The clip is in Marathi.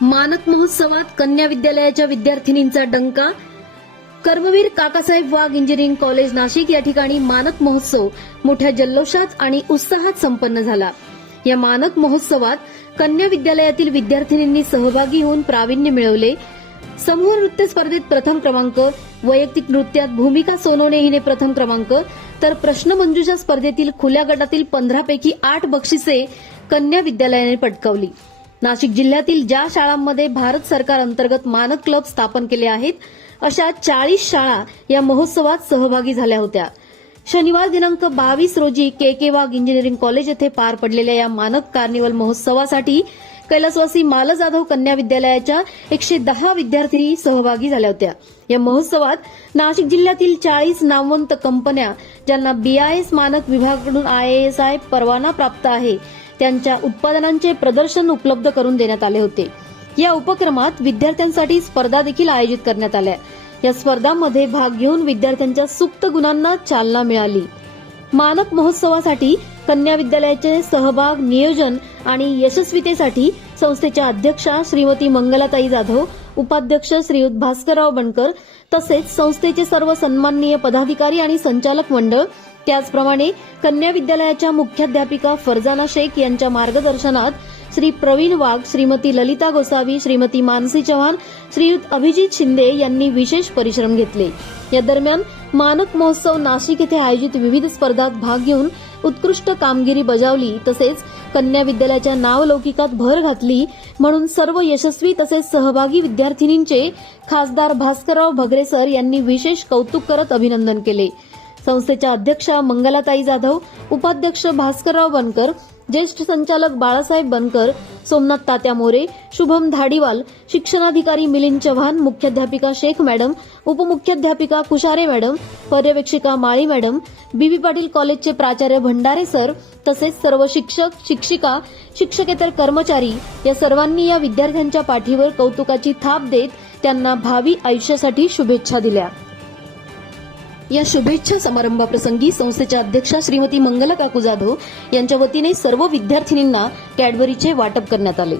मानक महोत्सवात कन्या विद्यालयाच्या विद्यार्थिनींचा डंका. कर्मवीर काकासाहेब वाघ इंजिनिअरिंग कॉलेज नाशिक या ठिकाणी मानक महोत्सव मोठ्या जल्लोषात आणि उत्साहात संपन्न झाला. या मानक महोत्सवात कन्या विद्यालयातील विद्यार्थिनींनी सहभागी होऊन प्रावीण्य मिळवले. समूह नृत्य स्पर्धेत प्रथम क्रमांक वैयक्तिक नृत्यात भूमिका सोनवणे हिने प्रथम क्रमांक तर प्रश्नमंजुषा स्पर्धेतील खुल्या गटातील पंधरापैकी आठ बक्षिसे कन्या विद्यालयाने पटकावली. नाशिक जिल्ह्यातील ज्या शाळांमध्ये भारत सरकार अंतर्गत मानक क्लब स्थापन केले आहेत अशा चाळीस शाळा या महोत्सवात सहभागी झाल्या होत्या. शनिवार दिनांक बावीस रोजी के के वाघ इंजिनिअरिंग कॉलेज येथे पार पडलेल्या या मानक कार्निवल महोत्सवासाठी कैलासवासी माल जाधव कन्या विद्यालयाच्या एकशे दहा विद्यार्थी सहभागी झाल्या होत्या. या महोत्सवात नाशिक जिल्ह्यातील चाळीस नामवंत कंपन्या ज्यांना बीआयएस मानक विभागाकडून आयएएसआय परवाना प्राप्त आहे त्यांच्या उत्पादनांचे प्रदर्शन उपलब्ध करून देण्यात आले होते. या उपक्रमात विद्यार्थ्यांसाठी स्पर्धा देखील आयोजित करण्यात आल्या. या स्पर्धांमध्ये भाग घेऊन विद्यार्थ्यांच्या सुप्त गुणांना चालना मिळाली. मानक महोत्सवासाठी कन्या विद्यालयाचे सहभाग नियोजन आणि यशस्वीतेसाठी संस्थेच्या अध्यक्षा श्रीमती मंगलाताई जाधव उपाध्यक्ष श्रीयुत भास्करराव बनकर तसेच संस्थेचे सर्व सन्माननीय पदाधिकारी आणि संचालक मंडळ त्याचप्रमाणे कन्या विद्यालयाच्या मुख्याध्यापिका फरजाना शेख यांच्या मार्गदर्शनात श्री प्रवीण वाघ श्रीमती ललिता गोसावी श्रीमती मानसी चव्हाण श्रीयुत अभिजित शिंदे यांनी विशेष परिश्रम घेतले. या दरम्यान मानक महोत्सव नाशिक येथे आयोजित विविध स्पर्धात भाग घेऊन उत्कृष्ट कामगिरी बजावली तसेच कन्या विद्यालयाच्या नावलौकिकात भर घातली म्हणून सर्व यशस्वी तसेच सहभागी विद्यार्थिनींचे खासदार भास्करराव भगरेसर यांनी विशेष कौतुक करत अभिनंदन केले. संस्थेच्या अध्यक्षा मंगलाताई जाधव उपाध्यक्ष भास्करराव बनकर ज्येष्ठ संचालक बाळासाहेब बनकर सोमनाथ तात्या मोरे शुभम धाडीवाल शिक्षणाधिकारी मिलिंद चव्हाण मुख्याध्यापिका शेख मॅडम उपमुख्याध्यापिका Kushare madam पर्यवेक्षिका Mali madam B B Patil कॉलेजचे प्राचार्य भंडारे सर तसेच सर्व शिक्षक शिक्षिका शिक्षकेतर कर्मचारी या सर्वांनी या विद्यार्थ्यांच्या पाठीवर कौतुकाची थाप देत त्यांना भावी आयुष्यासाठी शुभेच्छा दिल्या. या शुभेच्छा समारंभाप्रसंगी संस्थेच्या अध्यक्षा श्रीमती मंगला काकू जाधव यांच्या वतीने सर्व विद्यार्थिनींना कॅडबरीचे वाटप करण्यात आले.